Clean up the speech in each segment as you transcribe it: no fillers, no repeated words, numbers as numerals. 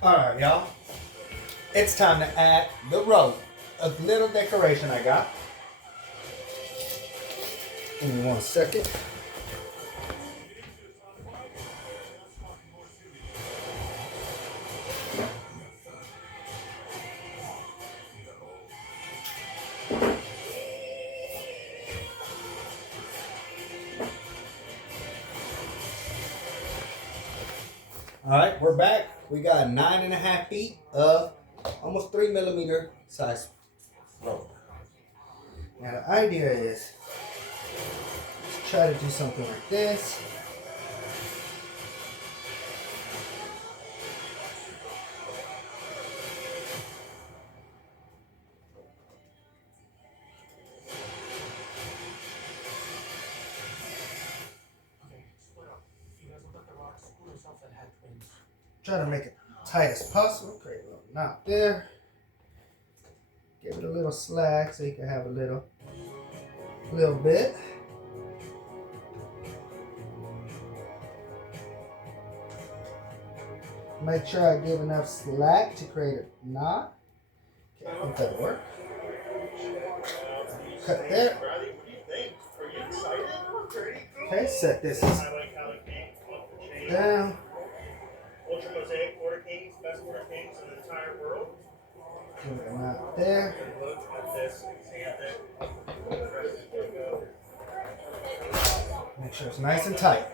Alright, y'all. It's time to add the rope. A little decoration I got. Give me 1 second. Alright, we're back. We got 9.5 feet of almost 3mm size rope. Now the idea is to try to do something like this. Try to make it tight as possible. Create a little knot there. Give it a little slack so you can have a little bit. Make sure I give enough slack to create a knot. Okay, I think that'll work. Cut there. Okay, set this down. Ultra Mosaic Quarter Kings, best Quarter Kings in the entire world. Give it a knot there. Look at this example. Make sure it's nice and tight.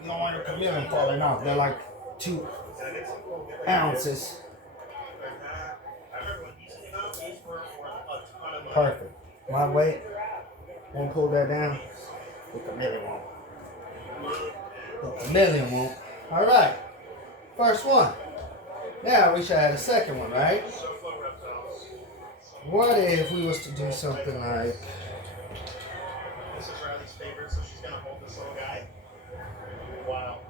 You don't want your chameleon falling off. They're like 2 ounces. Perfect. My weight won't pull that down. The chameleon won't. The chameleon won't. Alright. First one. Now we should add a second one, right? What if we was to do something like... This is Riley's favorite, so she's going to hold this little guy. Wow.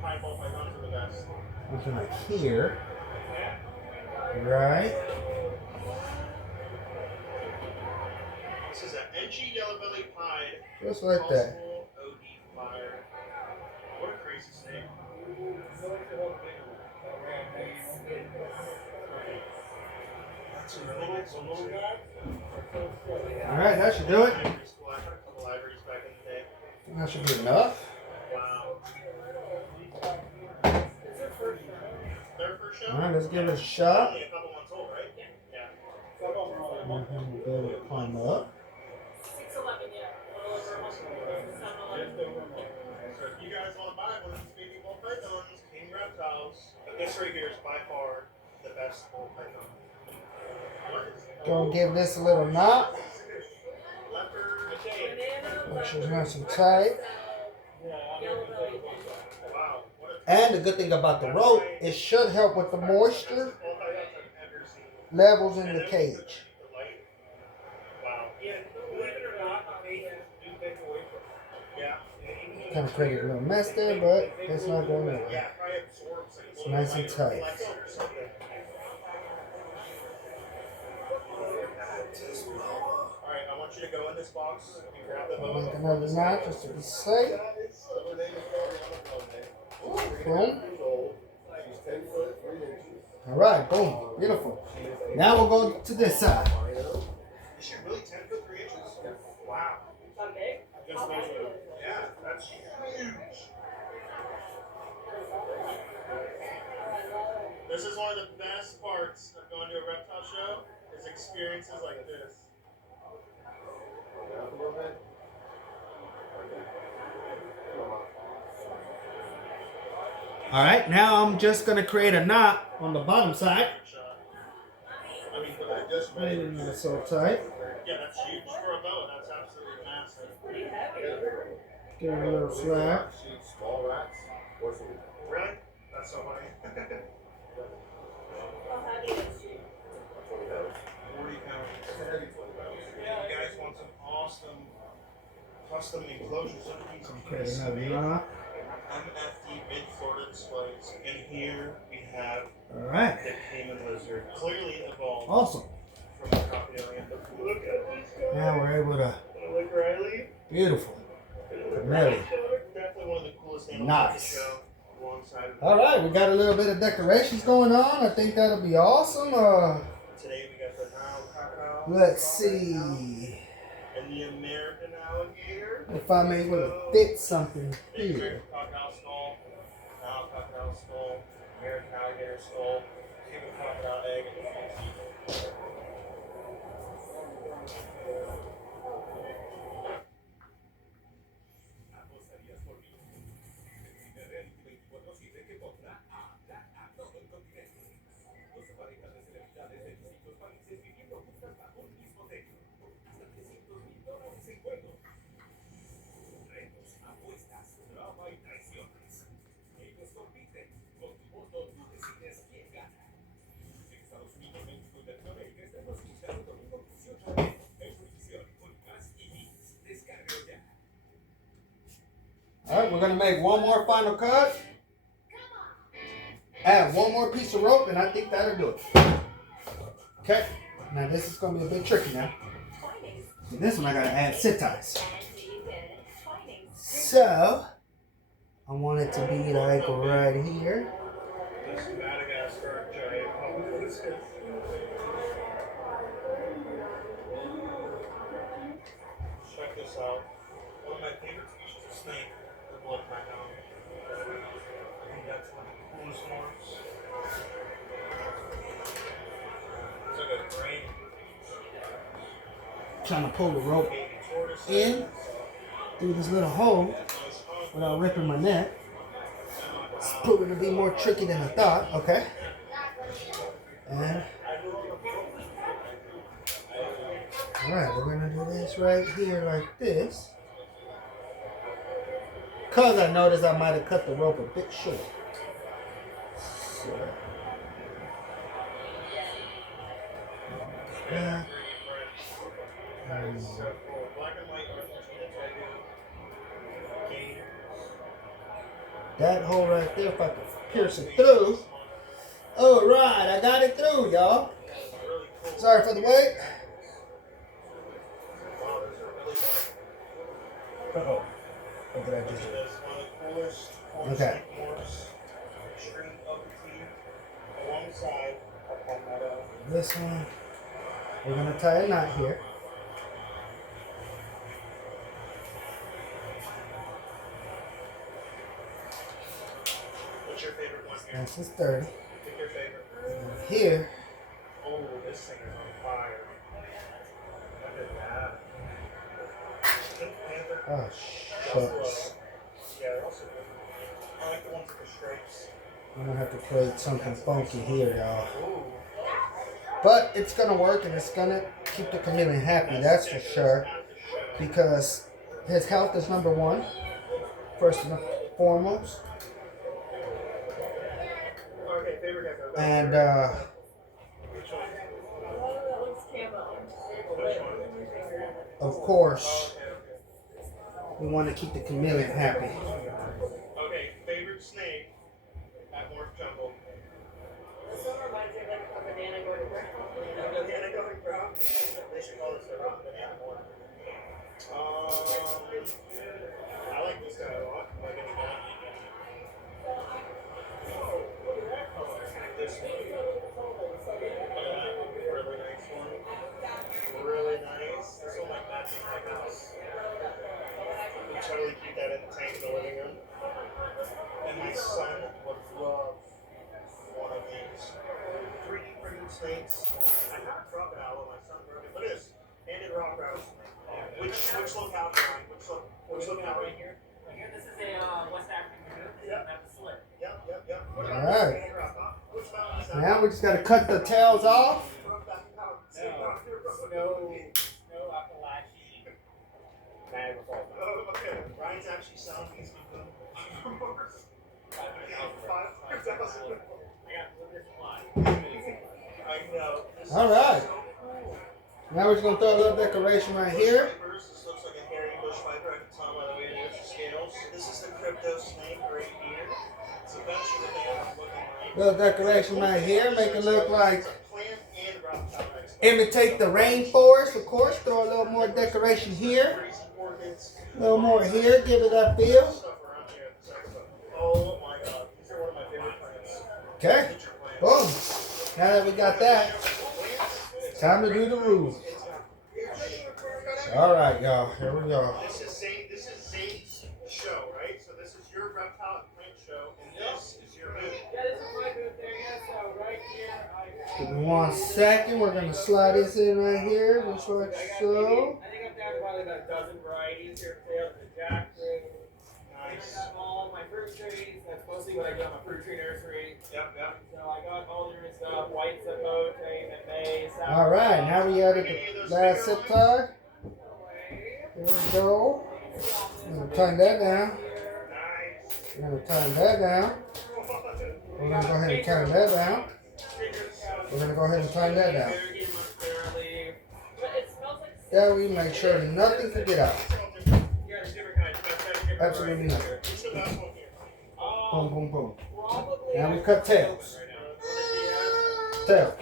Pineapple pythons are the best. Something like here. Right. This is an NG yellow belly pied. Just like that. OD fire. What a crazy snake. Alright, that should do it. I had a couple libraries back in the day. That should be enough. Wow. Their first show? Alright, let's give it a shot. Only a couple months old, right? Yeah. And then we'll be able to climb up. 6'11", yeah. So if you guys want to buy one of these baby ball pythons, King Reptiles, but this right here is by far the best ball python. Gonna give this a little knot. Leopard. Make sure it's nice and tight. Wow. And the good thing about the rope, it should help with the moisture levels in the cage. Wow. Yeah, believe it or not, the cages do take away from it. Yeah. Kind of created a little mess there, but it's not going anywhere. Yeah, probably absorbs it. It's nice and tight. Alright, I want you to go in this box and grab the I'll bow. make another knot just to be safe. Boom. Alright, boom. Beautiful. Now we'll go to this side. Is she really 10 foot 3 inches? Wow. Just measure. Yeah, that's huge. This is one of the best parts of going to a reptile show, is experiences like this. Alright, now I'm just going to create a knot on the bottom side. I mean, but I just made Maybe not so tight. yeah, that's huge. For a boa, that's absolutely massive. Give it a little slack. Small rats. Really? That's so funny. 40 pounds. You guys want some awesome custom enclosures. Look at these Create pieces another made. knot. MFD mid-Florida displays. And here we have Alright. the caiman lizard. Clearly evolved Awesome. from the copy alien. Look at this guy. Now we're able to. Look, Riley. Beautiful. Definitely one of the coolest animals Nice. at the show. alongside of All right, we got a little bit of decorations going on. I think that'll be awesome. Today we got the Nile crocodile. Let's see And the American alligator. if I'm able to fit something Big here. crocodile skull, Nile crocodile skull, American alligator skull, Cuban crocodile egg, and fancy. All right, we're gonna make one more final cut. Add one more piece of rope, and I think that'll do it. Okay. Now this is gonna be a bit tricky now. See, this one I gotta add zip ties. So I want it to be like right here. This Madagascar giant octopus. Check this out. One of my favorite species of snake, the blood python. I think that's one of the coolest ones. It's like a brain. Trying to pull the rope Baby tortoise. in through this little hole without ripping my neck. It's proving to be more tricky than I thought. Okay. And alright, we're gonna do this right here like this. Cause I noticed I might have cut the rope a bit short. So, yeah. Black and white gator. That hole right there, if I could pierce it through. Alright, I got it through, y'all. Sorry for the wait. Uh-oh. What did I just do? That's one of the coolest Okay. extreme upper teeth alongside a palmetto. This one, we're gonna tie a knot here. What's your favorite one here? This is 30. Pick your favorite. And here, Oh, this thing is on fire. Look at that. Pink Panther. oh shucks. Yeah, they're also good. I like the ones with the stripes. I'm gonna have to create something funky here, y'all. Ooh. But it's gonna work and it's gonna keep the chameleon happy, that's for sure. Because his health is number one, first and foremost. Okay, favorite guy. And Which one? That looks camo. Which one? of course, Okay. we want to keep the chameleon happy. Okay, favorite snake at Morph Jungle. This one reminds me of like a banana going brown. Banana going brown. They should call this the rock banana more. I like this guy a lot. I like any guy. Oh, look at that color. This one. Look at that. Really nice one. Really nice. This one might match my house. We totally keep that in the tank in the living room. And my son would love one of these. 3D printed snakes. I have a crocodile, but my son broke it. Look at this. Handed rock rattle. Which locality are you? Which locality? Here, this is a West African canoe. Yep. That's a slip. Yep. What All about right. Handed rock? Huh? Which mountain is that? Now we just gotta cut the tails off. No Appalachian. Niagara Falls. Oh, okay. Ryan's actually selling these people. I know. All right. Now we're just gonna throw a little decoration right here. This looks like a hairy bush viper. I can tell by the way it is the scales. This is the crypto snake right here. It's eventually what they end up looking like. Little decoration right here, make it look like It's a plant and reptile mix. imitate the rainforest, of course. Throw a little more decoration here, Crazy orchids. a little more here, give it that feel. Stuff around here at the sex club. Oh my god. Okay. Boom. Now that we got that, it's time to do the rules. All right, y'all. Here we go. This is Zane's show, right? So this is your reptile and plant show, and this is your booth. Yeah, this is my booth there, yeah, so right here Give me 1 second. We're gonna slide this in right here, just like so. I think I'm down to probably about a dozen varieties here today. The jackfruit. Nice. I got all my fruit trees. That's mostly what I do on my fruit tree nursery. Yep. So I got all different stuff, white sapote, and May. All right, now we added the last zip tie. Here we go. We're gonna tighten that down. Nice. We're gonna tighten that down. We're gonna go ahead and tighten that down. We're gonna go ahead and tighten that down. That way, make sure nothing can get out. Absolutely nothing. Boom, boom, boom. Now we cut tails. Tail.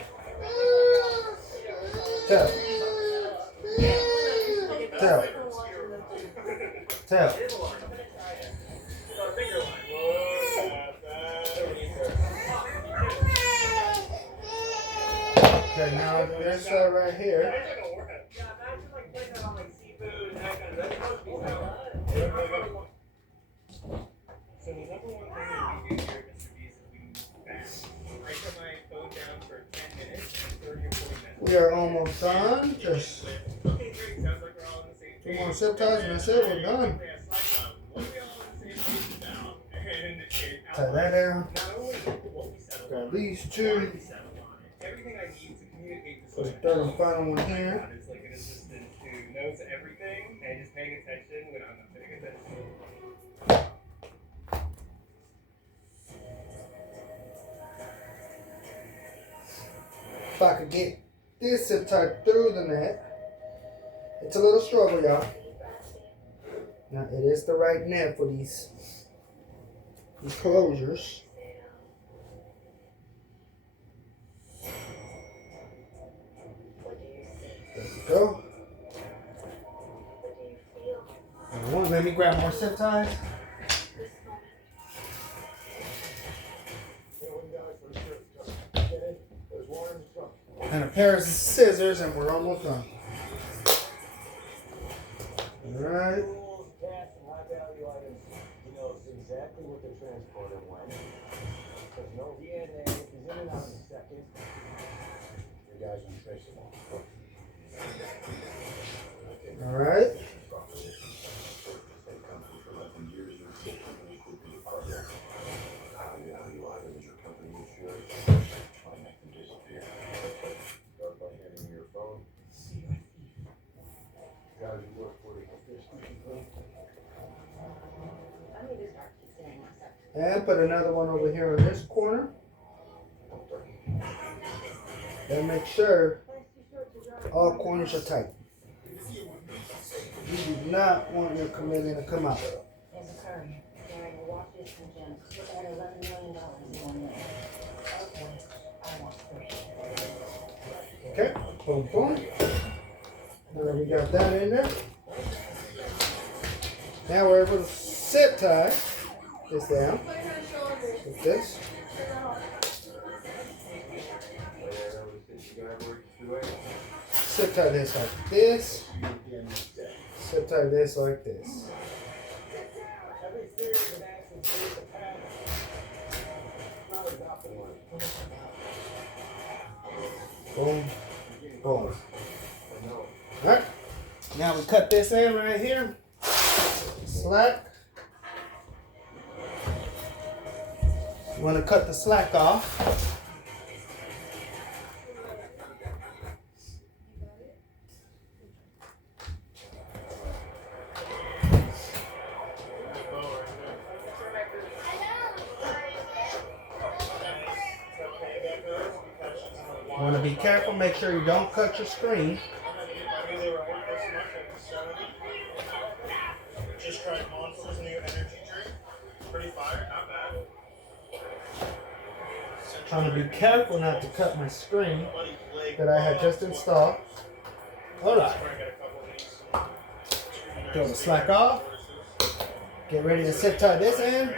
Tail. Tail. Tail. Okay, now this side right here. So the number one thing that we do here at Mr. B's is we move fast. I put my phone down for 10 minutes, 30 or 40 minutes. We are almost done. Just Okay, great. Sounds like we're all on the same page. 2 more zip ties and that's it. We're done. What are we all on the same page about? Tie that down. Not only what we settled Got on, these why two. we settled on it. Everything I need to communicate to For the someone. third and final one here. It's like an assistant who knows everything and is paying attention when I'm not paying attention. If I could get this zip tie through the net. It's a little struggle, y'all. Now it is the right net for these closures. There we go. Let me grab more zip ties. And a pair of scissors, and we're almost done. Alright. Cast and high value items, he knows exactly what they're transporting when. There's no DNA, he's in and out in a second. Your guy's untraceable. Alright. And put another one over here in this corner. And make sure all corners are tight. You do not want your chameleon to come out. There's a curry. Carrying a watch this from Jim. Look at $11 million in 1 minute. Okay, I want 3. Okay, boom, boom. Now we got that in there. Now we're able to zip tie this down like this. Zip tie this like this. Zip tie this like this. Boom, boom. Alright, now we cut this in right here. Slack. You want to cut the slack off. You want to be careful, make sure you don't cut your screen. Just tried Monster's new energy drink. Pretty fire, not bad. Trying to be careful not to cut my screen that I had just installed. Alright. Throw the slack off. Get ready to zip tie this in.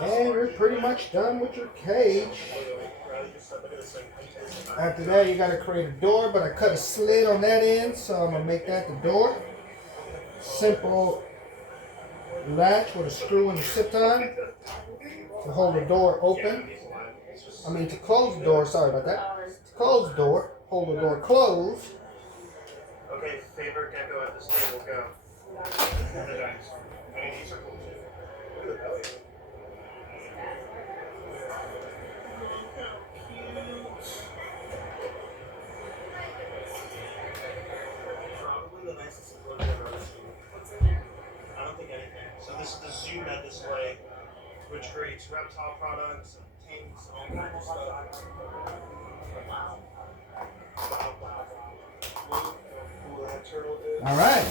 And you're pretty much done with your cage. After that, you gotta create a door, but I cut a slit on that end, so I'm gonna make that the door. Simple latch with a screw and a zip tie to hold the door open. I mean to close the door, sorry about that. To close the door, hold the door closed. Okay, favorite gecko at this table, go. And the dinosaur. I mean, these are cool too. Look at the belly. Probably the nicest enclosure I've ever seen. I don't think anything. So this is the zoo med display, which creates reptile products and tanks and all kinds of stuff. Wow. Cool that turtle is. All right.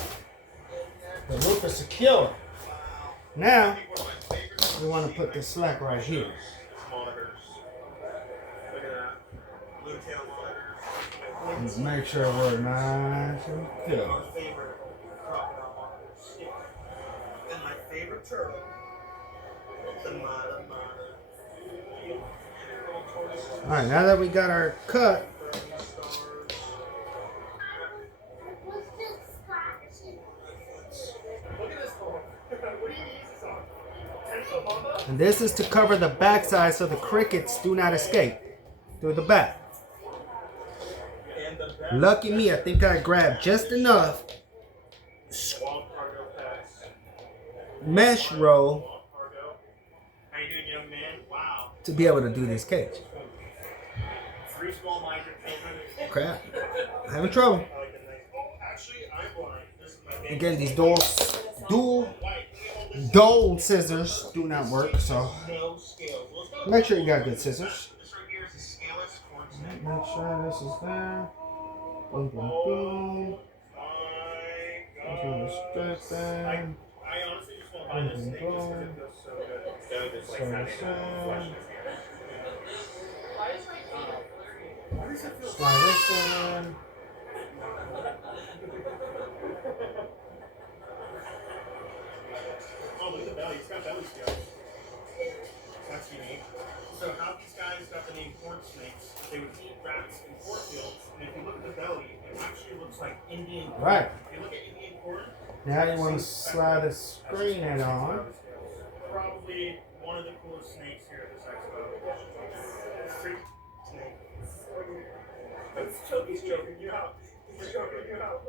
The roof is secure. Now, we want to put this slack right here. Monitors. Look at that. Blue tail monitors. Let's make sure we're nice and good. My favorite crocodile monitors. And my favorite turtle. The Mata Mata. All right, now that we got our cut, and this is to cover the backside so the crickets do not escape through the back. Lucky me, I think I grabbed just enough mesh roll How you doing, young man? Wow. to be able to do this cage. 3 small migrant children. Crap, having trouble. I like the nice. Oh, actually, I'm blind. This is my baby. Again, these dual scissors do not work, so No scales. Let's go. make sure you got good scissors. This right here is a scaleless corn snake. Make sure this is there. Boom, boom, boom. My Just God. straight there. I honestly just want to buy this snake just because it feels so good. So just like having flesh in his hand. Why does it feel so Slide this in. Oh, look at the belly. It's got belly scales. That's unique. So how these guys got the name corn snakes? They would eat rats in cornfields, and if you look at the belly, it actually looks like Indian corn. Right. If you look at Indian corn, Now you want to slide the screen head on. probably one of the coolest snakes here at this expo. Freak snake. He's choking you out. He's choking you out.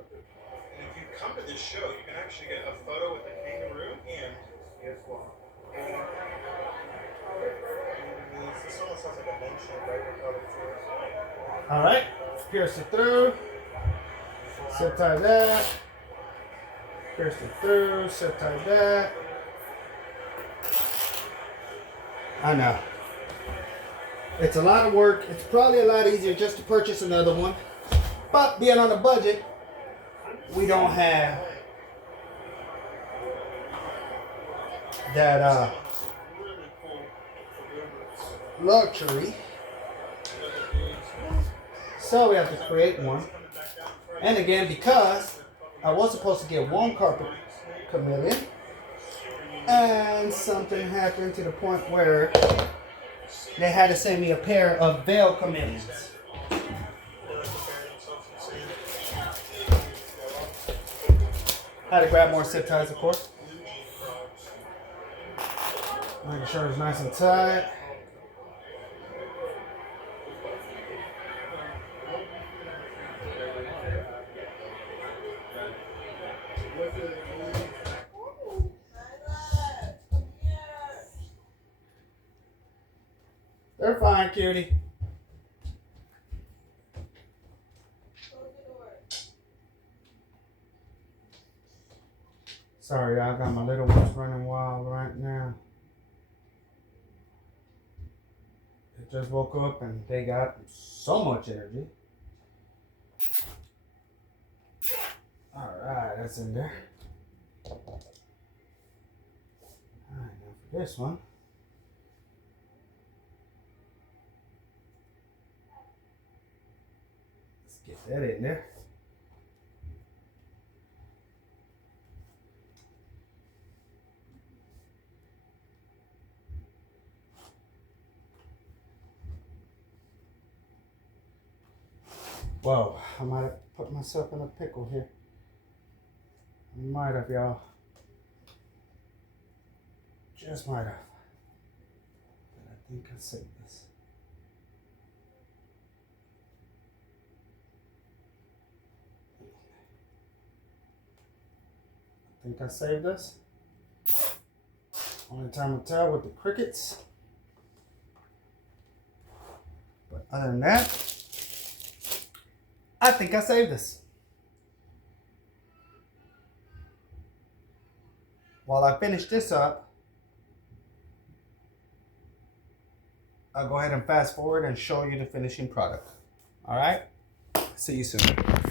And if you come to this show, you can actually get a photo with the kangaroo and guess what? This almost sounds like a mention, right? All right, pierce it through. Zip tie that. Pierce it through. Zip tie that. I know. It's a lot of work. It's probably a lot easier just to purchase another one. But being on a budget, we don't have that luxury. So we have to create one. And again, because I was supposed to get one carpet chameleon, and something happened to the point where they had to send me a pair of veil chameleons. Had to grab more zip ties, of course. Making sure it's nice and tight. They're fine, cutie. Sorry, I got my little ones running wild right now. They just woke up and they got so much energy. Alright, that's in there. Alright, now for this one. Let's get that in there. Whoa, I might have put myself in a pickle here. I might have, y'all. Just might have. But I think I saved this. I think I saved this. Only time will tell with the crickets. But other than that, I think I saved this. While I finish this up, I'll go ahead and fast forward and show you the finishing product. All right? See you soon.